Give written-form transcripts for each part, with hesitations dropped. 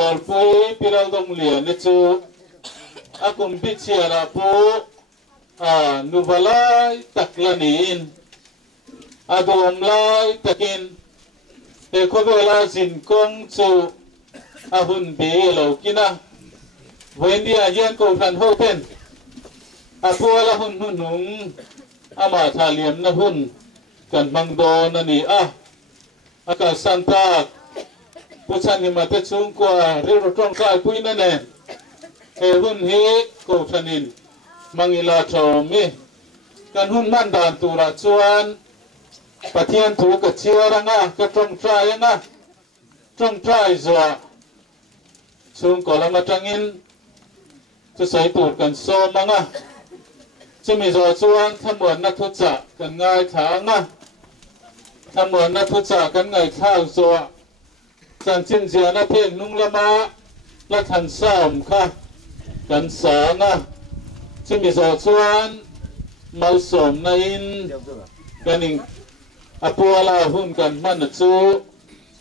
bol pui piral dong lian ni chu akum bi chiara pu nuvalai taklanin adom lai takin e khovela jin kong chu ahun be lo kina wendi ayan ko than ho ten apuala hun hunung ama thaliam na hun kan mangdo na ni aka santa puchan ni mate chung kwa ri tong kai pui na ne e hun hi ko thanin mangila thomi kan hun man dan tura chuan pathian thu ka chiaranga ka tong trai nga tong trai zo chung ko lama tangin chu sai tur kan so manga chumi zo chuan thamuan na thu cha kan ngai tha nga thamuan na thu cha kan ngai thau zo chan chin zia na pheng nung lama la than sam kha kan sa nga chumi zo chuan mau som na in kaning apuala hun kan man chu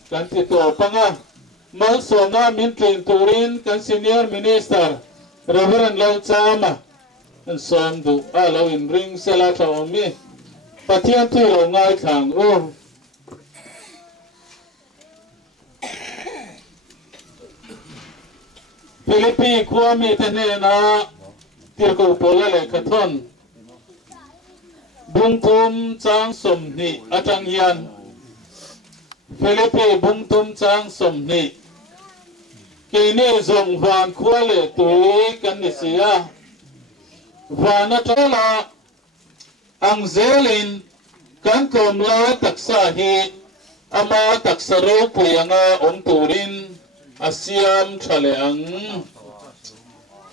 kan ti to panga mau som na min trin turin kan senior minister Reverend Lau Chama and som du alo in ring sela mi pathian tu lo ngai thang o Philippi khwami thane na tirko pola le khathon bungtum chang som ni atang yan Philippi bungtum chang som ni kini zong van khwale tui kan ni sia vana tala ang zelin kan kom la taksa hi ama taksaro puyanga om turin asiam thale ang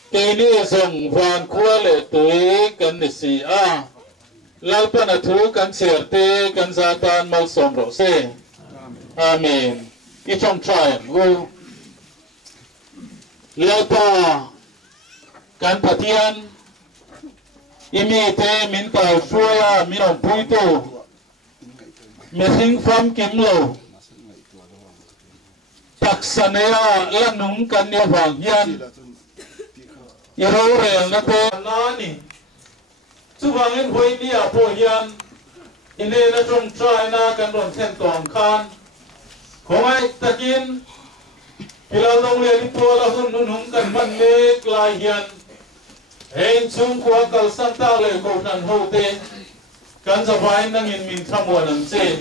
kini zong van khwale tui kan ni sia lalpana thu kan serte kan zatan mal somro se amen ichong try wo Lapa kan patian imi te min kau suya min on puito missing from kimlo taksanera lanung kan ya bangyan iro rel na te nani subangin hoi ni apo yan ine na trong try na kan don ten tong kan khoi takin Kilal dong le ito la hun nung kan man le klayan hein chung kwa kal santa le ko nan hote kan zawai nang in min thamwa nam che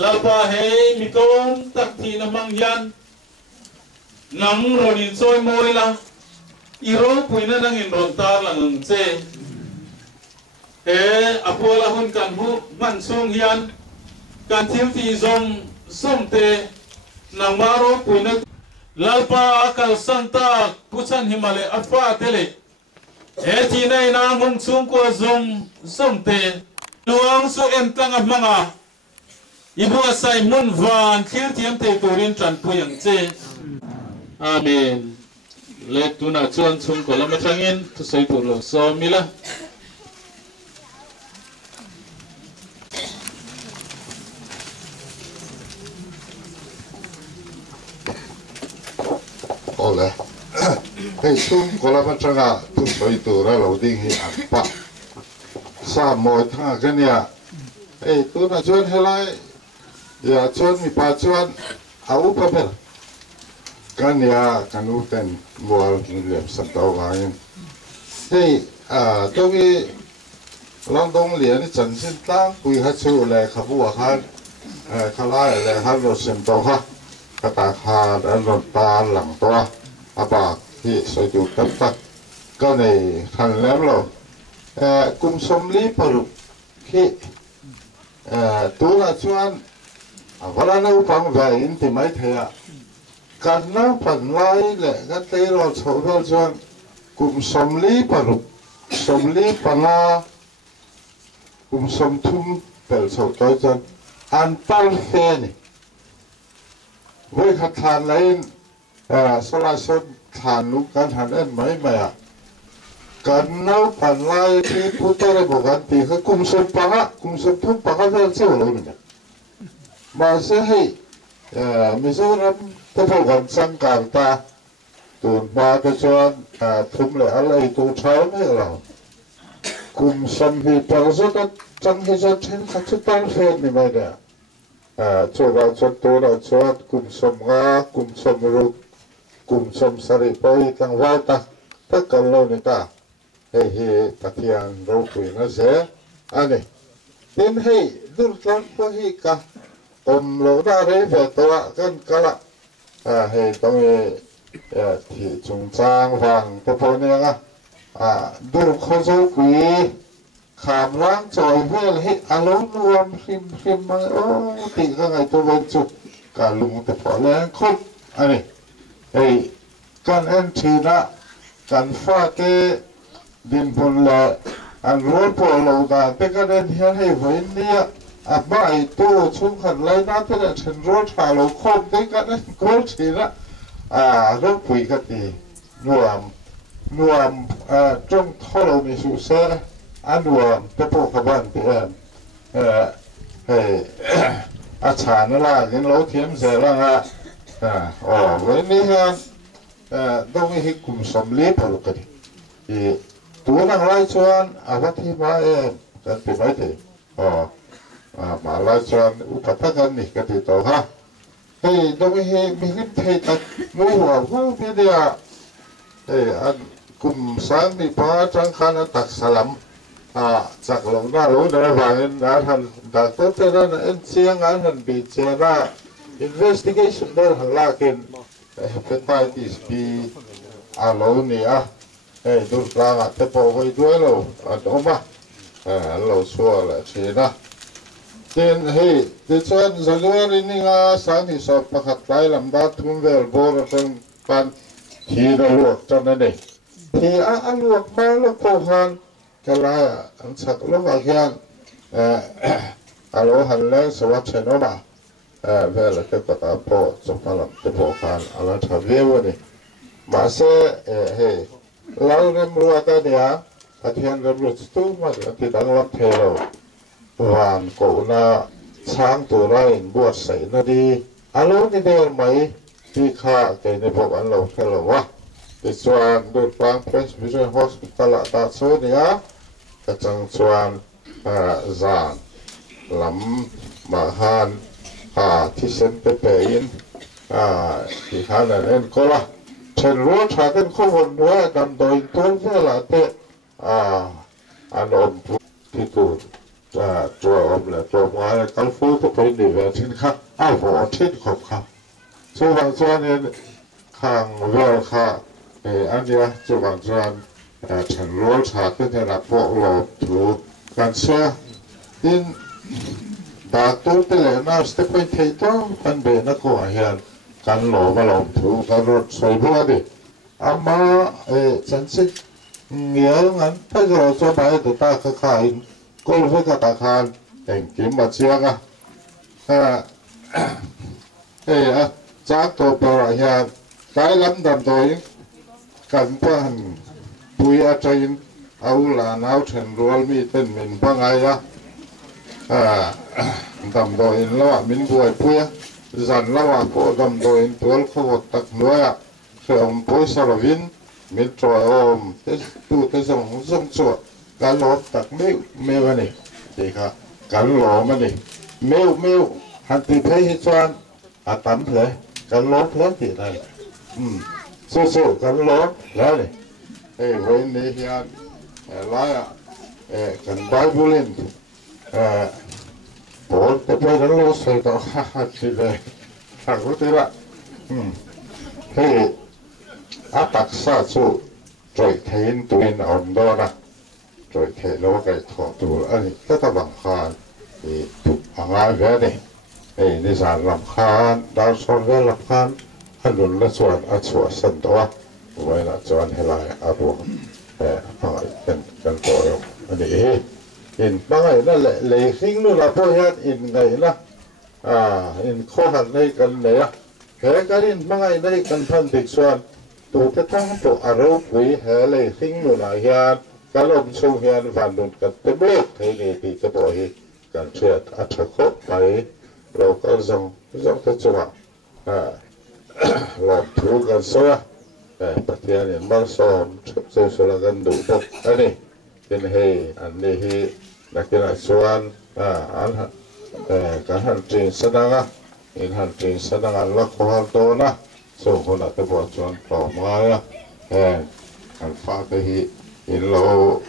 lalpa he mitom takthi na mangyan nang ronin soi moi la iro puina nang in ron tar lang che he apola hun kan hu man sung hian kan thim ti zong somte nang maro puina lalpa akal santa puchan himale afa tele eti nei na mong chung ko zong somte luang su entang manga ibu asai mun van thil tiam te turin tran puyang che amen le tuna chuan chung ko lama tangin tu sai tur lo so mila Oleh, hei chung kalau macam apa tu itu lah loading hi apa, sama tengah kan ya, tu nak cuan helai, ya cuan mi pacuan, aku papel, kan ya kan uten mual kini santau lain, tu ni London lian ni jansin tang, pui hacu le kabu akan, kalai le harus santau ha. Kata ha dan rontan lang toa apa hi soju tempat kau ni kan lem lo kum somli paru hi tu la chuan wala na upang vain ti mai thea karna panlai le kan te lo chho chuan kum somli paru somli pana kum som thum pel chho toi chuan an pal fe ni với khách hàng lên sau là số thàn lúc kan hàng em mấy mà kan nấu pan lai thì phụ trợ lại một cái thì cái cung số thuốc bằng cái chịu rồi mình mà sẽ hay มิโซรัมตัวพวกกันสังกัดตาตูนมาก็ชวนทุ่มเลยอะไรตัวเช้าไม่เรากุมสมหิตเราสุดจังที่จะเช่นขัดตันเฟนนี่ไม่ได้ชวนเราชวนตัวเราชวนกุมสมงากุมสมรุกกุมสมสริปอยตั้งว่าตากันเราเนี่ยตาเฮ้ยตะเคียนเราคุยนะเสียอันนี้เห็นให้ดูหลังพวกฮีกะอมเราได้เลยแบบตัวกันกันละให้ต้องที่จงจางฟังตัวพวกนี้นะดูเขาจะคุยขามล้างจอยเพื่อให้อารมณ์รวมฟิมมาโอ้ติก็ไงตัวบรรจุการลุงแต่พอแล้วคนอันนี้ไอ้การเอ็นทีนะการฟาเกดินบนละอันรู้พอเราได้แต่ก็เดินเห็นให้ไว้เนี่ยบ้าไอ้ตัวชุ่มขันไรน่าจะฉันรู้ชาเราคบได้กันนั่นก็ทีนะเรื่องคุยกันดีรวมจงท่อเรามีสุเสอันรวมแต่พวกขบวนเตือนอาชานั่นละยังเราเทียมเสร็จแล้วนะวันนี้ฮะต้องให้กลุ่มสมลีพอลุกันดีตัวนั่งไล่ชวนวัดที่มากันเป็นไม่ถึงมาไล่ชวนอุปถัมภ์กันนี่กันที่ต่อฮะต้องให้มีลิ้นเทตัดมือหัวผู้พิเดียอันกลุ่มสามมีพระจังคันตักสลัมจากหลวงหน้ารู้ได้ฟังนะท่านดักตัวเจ้าหน้าเสียงงานท่านปีเจ้าหน้า investigation ได้หันลากินเป็นไปที่ปีเราเนี่ยดูกลางแต่พอไปด้วยเราดูมาเราชัวร์เลยใช่ไหมเช่นดิฉันจะรู้ว่านี่งาสังที่สอบประคับไล่ลำดับทุ่มเวลโบราณการที่เราลวกจนนั่นเองที่ลวกมาแล้วพอพันก็ไล่อันสักลูกอาเขียนเราหันแรงสวัสดิ์เชนมาเวลาเก็บกระต่ายพอสมภารเก็บพอพันอะไรทำเยอะนี่มาเสียเราเริ่มรู้กันเนี่ยอาทิตย์เริ่มรู้ตัวมาอาทิตย์ตั้งรับเทเราวันก่อนช้างตัวไรบวชใส่นาดีเรานี่เดินไหมที่ข้าเกณฑ์ในพวกอันเราแค่เราวะที่ส่วนดูดฟังเพรสบิชฮอสพิทอลตาโซเนี่ยก็จังส่วนจานลำมาฮันที่เซนเปเปอินที่ฮันนั่นก็ละเช่นรู้ชาติข้อมูลด้วยดำโดยตัวเวลาเตอันอมที่ตูตัวอมและตัวมาคัลฟูตัวเป็นดีเวทินค่ะหัวทินขบค่ะส่วนนี้ข้างเวลค่ะอันนี้ส่วนฉันรู้ชาติที่รับพวกเราถูกกันเชื่อดินดาตัวเตลน่าสเตปไปที่ตัวกันเบนักว่าเห็นกันหล่อมาหล่อถูกกันรถสวยพวกนี้มาฉันสิเงี้ยงั้นถ้าเราจะไปตัวตาขายก็รู้สึกตาคานแต่งกิมมาเชียงจากตัวปลาเห็นกายล้ำดำตัวกันเพื่อนปุยอาจารย์เอาหลานเอาเฉินรัวมีเป็นเหม็นบ้างไงดำโดยแล้วมินบวยปุยจันแล้วก็ดำโดยตัวเขาตักเนื้อเสื่อมปุยสารวินมินจอยอมเตตูเตสมองสมสวดการหลอกตักเมวนี่ดีครับการหลอกมันนี่เมวหันตีเพย์ชวนตั้มเลยการหลอกเพลย์ที่ไหนสู้กันหลอกแล้วนี่วันนี้เฮียไล่กันไบเบิลินโอ้แต่ไปกันรู้สึกต่อที่เลยถ้ารู้ที่ละตักซาสู้ใจเทียนตัวนี้อ่อนดอนะใจเทียนแล้วก็ถอดตัวอันนี้ก็ต้องบังคับถูกอะไรแบบนี้นิสานลำคาญดาวสอนก็ลำคาญขนุนและส่วนสันตัวไว้ละจวนให้ลายอาบุเป็นกันต่อยอันนี้เห็นบ้างไงนั่นแหละเลยสิ่งนู้นเราพูดให้อินไงนะอินข้อหันในกันเลยแค่การอินบ้างไงในกันพันติส่วนตัวจะทั้งตัวอารมณ์วิเหเลยสิ่งนู้นอะไรการลมสูงเฮียนวันนู้นกันเต็มเล็กที่นี่ที่จะบอกให้กันเชื่ออัตโคไปเราก็ต้องจะจวบ làm thú gần xóa bát thiên in mang xóm sâu sâu là gần đủ bốc anh đi trên hệ anh đi hệ là cái là xuân anh cái hành trình sẽ đang in hành trình sẽ đang ăn lắc hoa to na sốคนละcái bộ xuânต่อมาanh pha cái hệ in lâu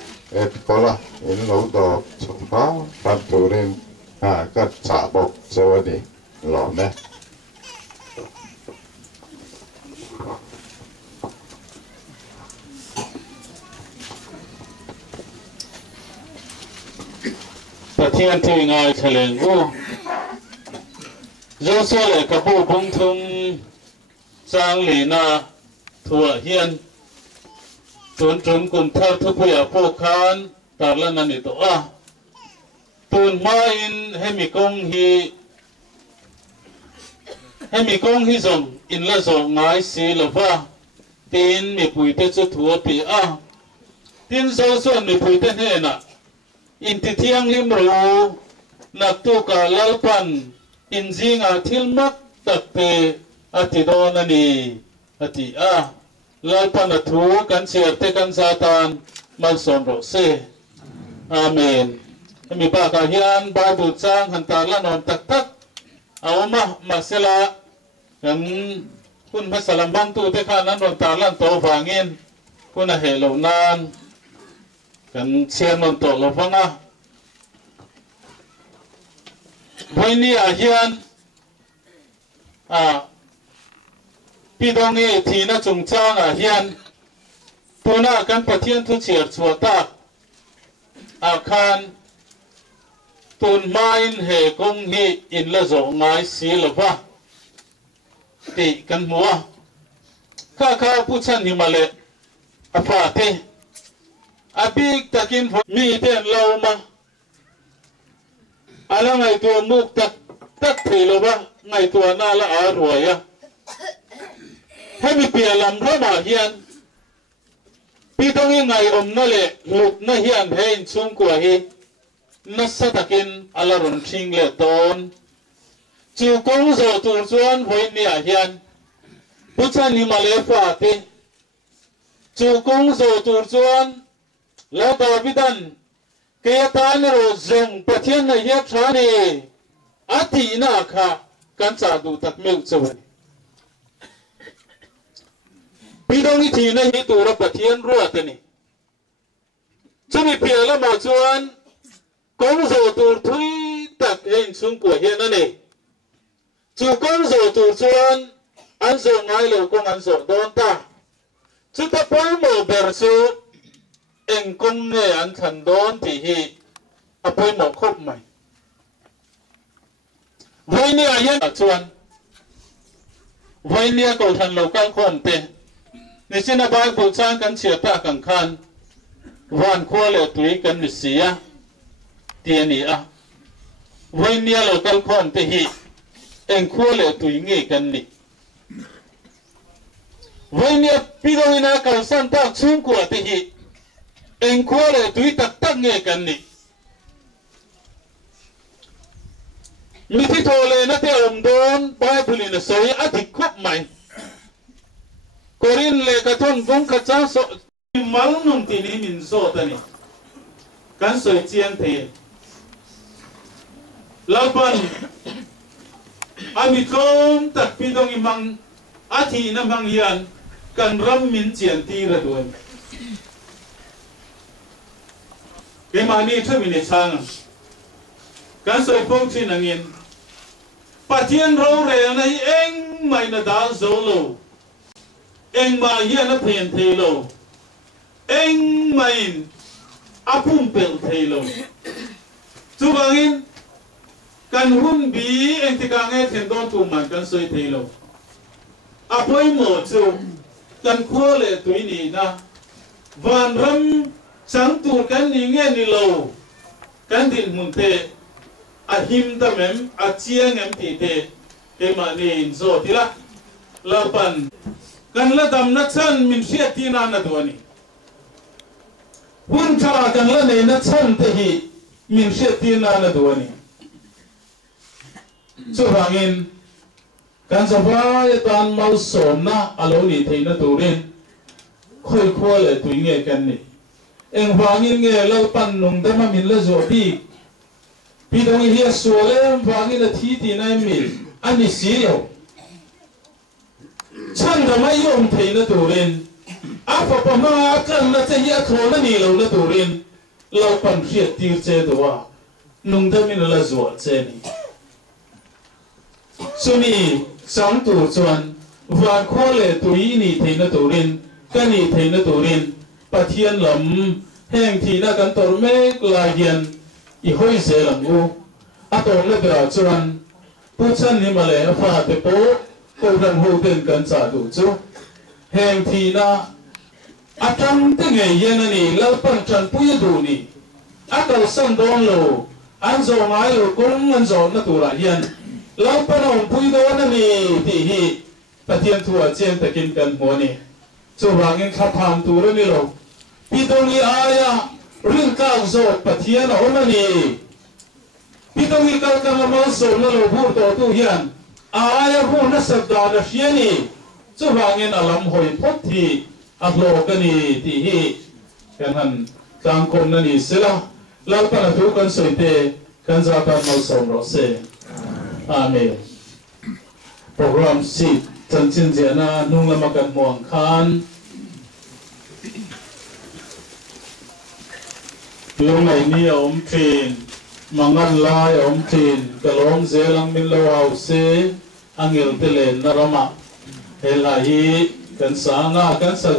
có là in lâu đó chúng ta phát triển lên cái trả bốc sâu đi lỏng nè thiên thì ngài trở lên vô do số lệ các bộ bông thông sang lì na thua hiền tuần tuần cùng theo thức bây giờ bộ khan ta là nani to tuần mai in hemi công hi dùng in là dùng ngài xí là va tin mi bùi tê cho thua pi tin số số mi bùi tê thế na in ti thiang lim ro nak tu ka lalpan in zinga thilmak takte ati don ani ati lalpan athu kan cher te kan satan mal son ro se amen mi ba ka hian bible chang han ta la non tak tak awma masela kan kun masalam bang tu te khan an ron ta lan to wangin kun a helo nan kan chen non to lo vanga boini a hian pidongi thina chungchang a hian tuna kan pathian thu chiar chuata khan tun main he kong hi in la zo ngai si lova ti kan mua kha puchan himale apa te abik takin mi ten lauma ala ngai tu muk tak thilo ba ngai tu na la a ruaya hemi pialam roma hian pitong ngai om na le luk na hian hein chung kwa hi na sa takin ala ron thing le ton chu kong zo tur chuan hoi ni a hian puchan ni male fa te chu kong zo tur chuan la Davidan kaya tan ro zong pathian na hiap thani ati na kha kan cha du tak meu chawani pidongi thi na hi tura pathian ro atani chumi piala ma chuan kong zo tur thui tak hen chung ko hian ani chu kong zo tur chuan an zo ngai lo kong an zo don ta chu ta poi mo ber chu eng kong nghe an thằng đón thì hi apoi mo khop mai voi ni ayen chuan voi ni ko than lo kal khon te ni sina bai bu chang kan chia ta kan khan van kho le tui kan ni sia ti ni voi ni lo kal khon te hi eng kho le tui nge kan ni voi ni pidongina kal san ta chung ko te hi en kore tui tak nge kan ni mi thi thole na te om don bible in soi adik khop mai korin le ka thon gong kha cha so mal nung ti ni min so ta ni kan soi chiang the laban ami kom tak pidong imang athi na mang yan kan ram min chian ti ra don cái mà ni thưa mình sang cái sợi phong chi năng yên patien rau rè này anh mày là đã dấu lâu anh mà hiện nó thiền thề lâu anh mày apum pel thề lâu chú bằng in cần hun bí anh thì càng nghe thiền đón tụm mà cần sợi thề lâu apoi một chú cần khua lệ tuổi nị na van ram sáng tu kan ni nghe ni lâu kan din mun te him ta mem chiang em ti te te ma ni zo ti la pan kan la dam na chan min sia ti na na do ni hun cha kan la nei na chan te hi min sia ti na na do ni so bangin kan zawai tan mal som na alo ni theina turin khoi khoi le tui nge kan ni eng wangin nge lo pan nung dama min la zo bi pi dong hi suale wangin la thi ti nai mi ani si lo chan da mai yom theina turin apa pa ma kan na te ya kho na ni lo na turin lo pan khiat tir che dowa nung dama min la zo che ni suni sang tu chuan van kho le tui ni theina turin kani theina turin pathian lam heng thi na kan tor me la hian I hoi se lam u a tor le bra chuan pu chan ni male fa te po ko ran ho ten kan cha du chu heng thi na a tang te nge yen ani la pan chan pu ye du ni a kal sang dong lo an zo ngai lo kong an zo na tu ra hian la pan on pui do na ni ti hi pathian thua chen takin kan mo ni chu wangin kha tham tu re ni lo Pitong aya rin ka zo pathian on ni pitong ka ka ma so na lo bu to tu hian aya bu na sabda da hiani chu wangin alam hoi phot thi a lo ka ni ti hi kan han tang kon na ni sela la pa na tu kan soite kan za ta mal so ro se amen program si chan chin je na nung la ma kan muang khan lúc này ni ông truyền mangan lai ông truyền kalong zelang min lo au se angel telen na rama helahi kan sanga kan sa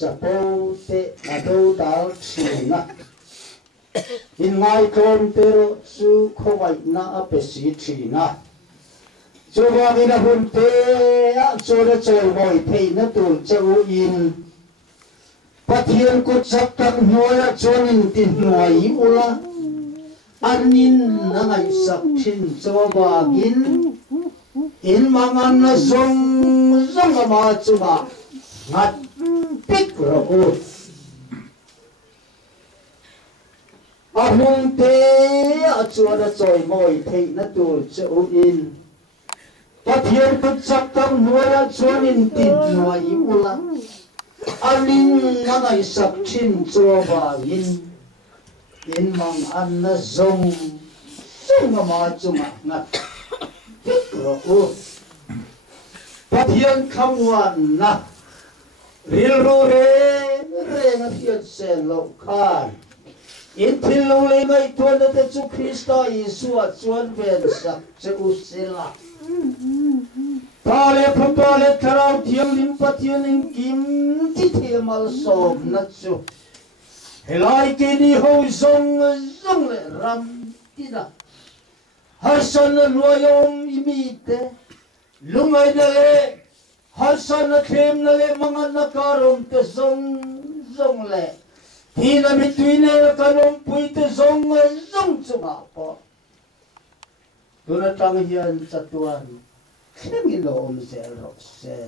Chapo te ado dal china in ngai kon pero su khowai na apesi china so wa ni na hun te a so le choi moi thei na tu chau in pathian ko chap tak noya chonin tin noi ula anin na ngai sak chin so wa gin in mangan na zong zong ma chuma ngat pik ro ahung te a chuan choi moi thei na tur chau in pathian ko chak tam noya chuanin tin noi ula anin na ngai sak chin cho ba in mang an na zong ma chuma ngat pik ro pathian khamwan na ril ro re na hiat sen lo khan in thil lo le mai tuan na te chu Krista Yesu a chuan ven sak chu sila pale pale tharau thiam lim pathian in kim ti themal som na chu helai kini ho zong le ram tina hasan loyom imite lungai le hasan them le mangan karom te zong le tina mitwine kanom puite zong chunga po tuna tang hian chatuan khemilo se ro se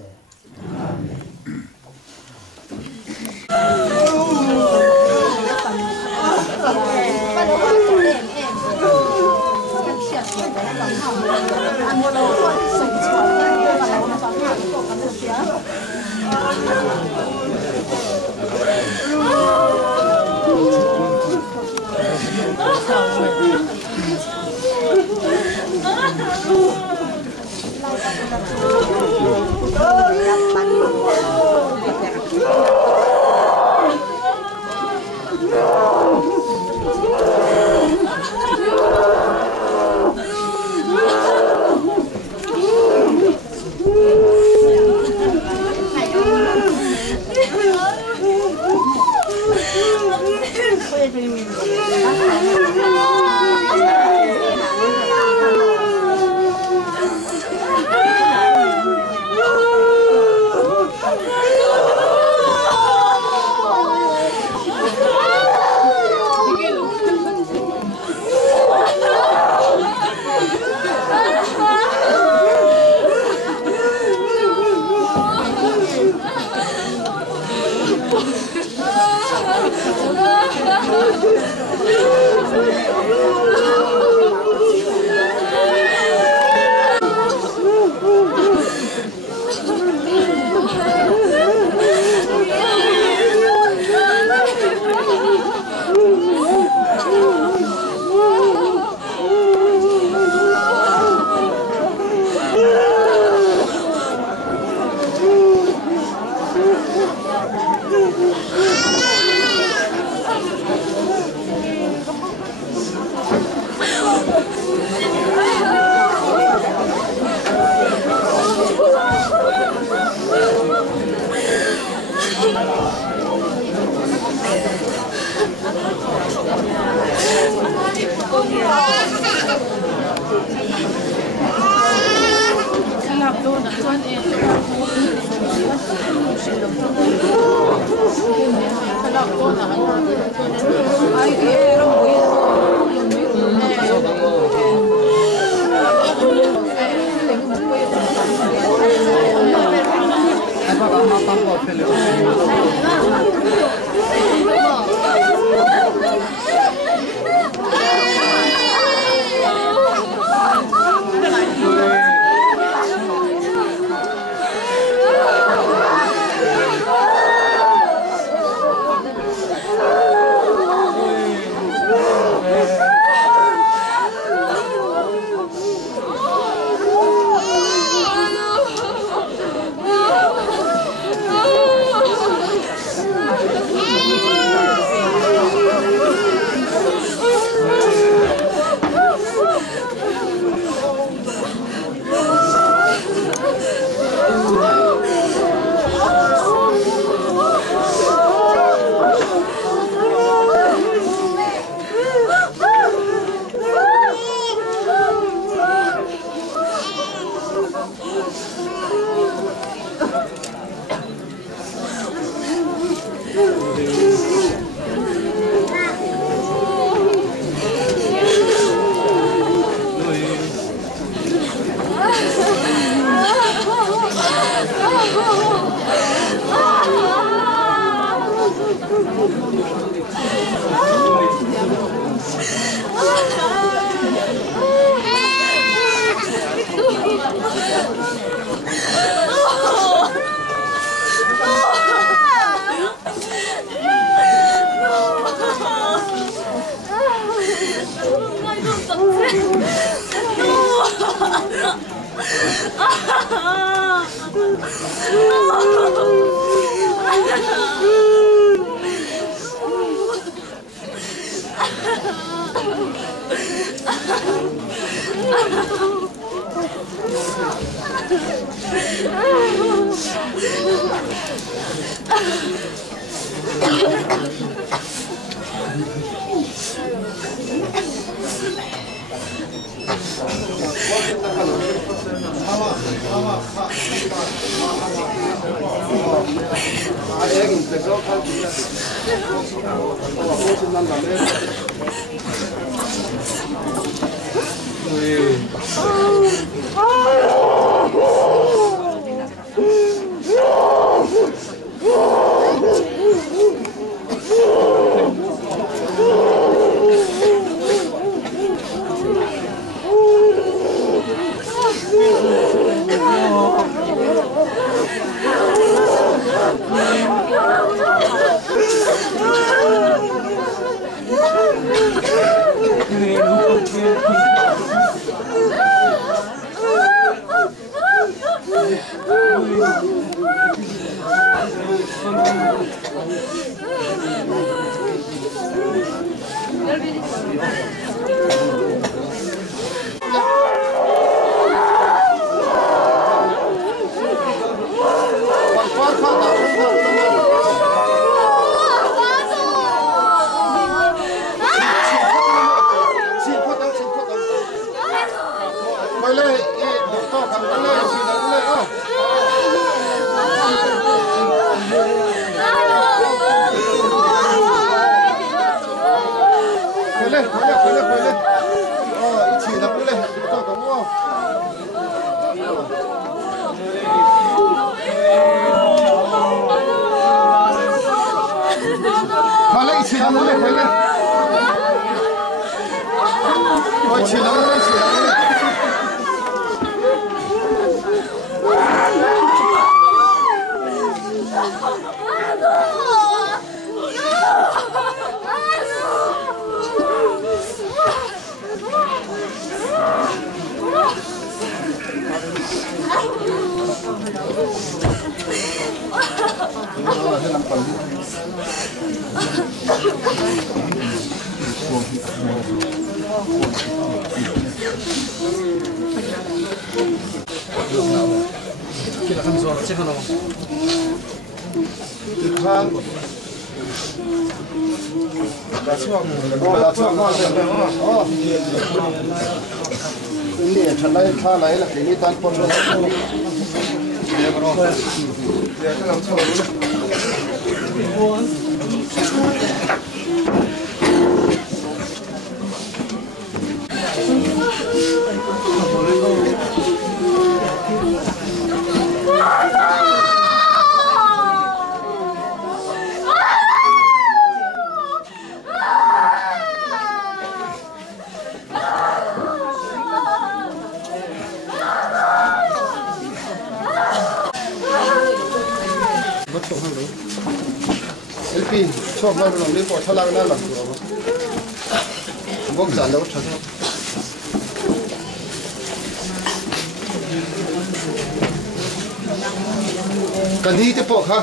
Kan hi te po kha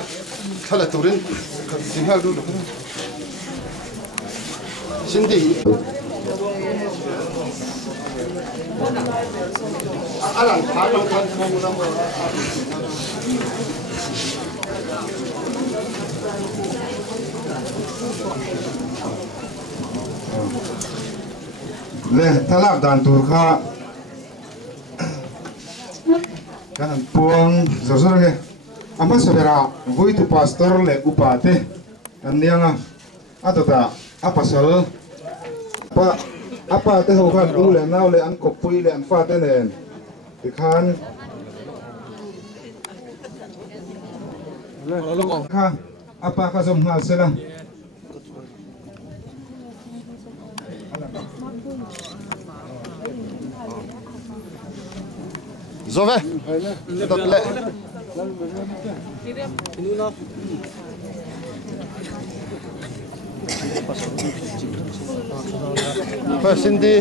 thala turin sin ha du sindi alang pha long kan mo na mo le talak dan tur kha kan puang zazor ke ama sabera voi tu pastor le upate anianga atota apasal pa apa te ho khan u le naw le an kopui le an fa te nen ti khan kha apa ka som hal sela zove tot le fa sindi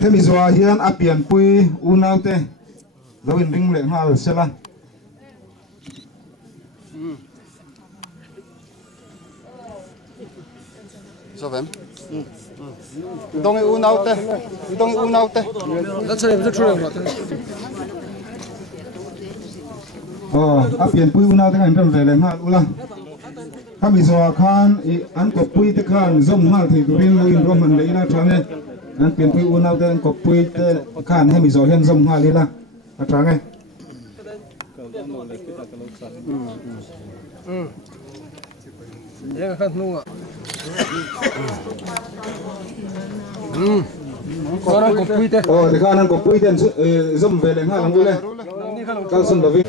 themi zwa hian apian pui unaute lawin ring le hal sela zovem dong u naute dong u naute That's it. a pian pui una te kan ram ve le ma ula kami zo khan an ko pui te khan zom mal thi turin lo in rom man le ina thange an pian pui una te an ko pui te khan he mi zo hian zom mal ila a thange ya kan nunga orang ko pui te te khan an ko pui te zom ve le ma lang ule kal sun do vi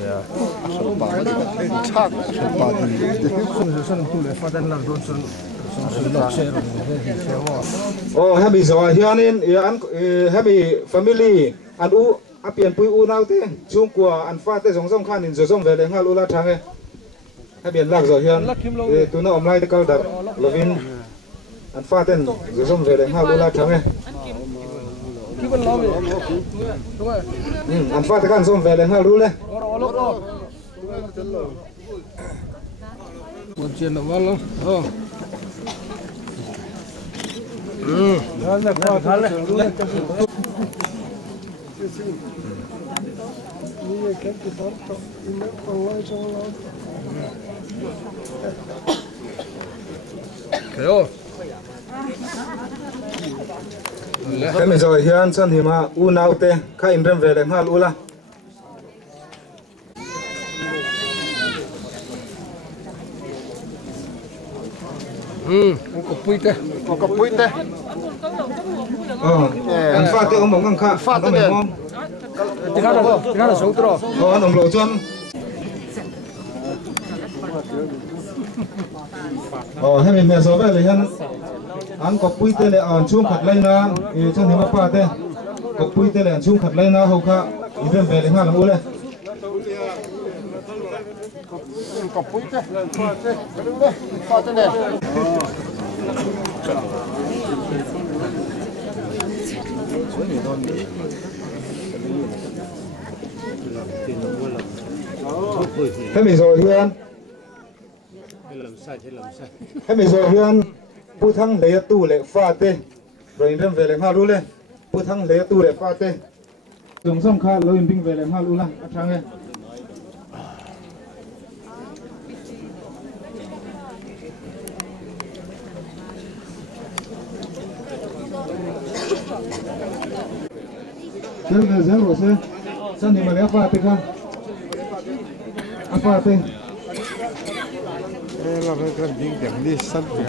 hemi zo hianin an hemi family an u a pian pui u nau te chung kwa an fa te zong zong khan in zo zong ve le ngal ula thange hemi lak zo hian tu na omlai te kal dar lovin an fa ten zo zong ve le ngal ula thange an fa te kan zom ve le ngal ru le một chuyện là vâng không thế mình rồi hiền chân thì mà u nào te khai in rem về để ngal ula có pui te anh pha te ông bóng khang pha te này cái đó sống trò anh ông lộ chân thế mình mẹ rồi về là hiền anh có pui te là anh chung khát lên na chân thì mà pha te có pui te là anh chung khát lên na hậu khá in rem về để ngal ula có pui te pha te này thế mình rồi hiền thế mình rồi hiền pu thăng lấy tu lệ pha te rồi in rem về để ngal ula pu thăng lấy tu lệ pha te dùng xong khá lo in ping về để ngal ula achang nghe Sen de zero se, sen ni male apa te kan? Apa te? là cái gì điểm đi sân thì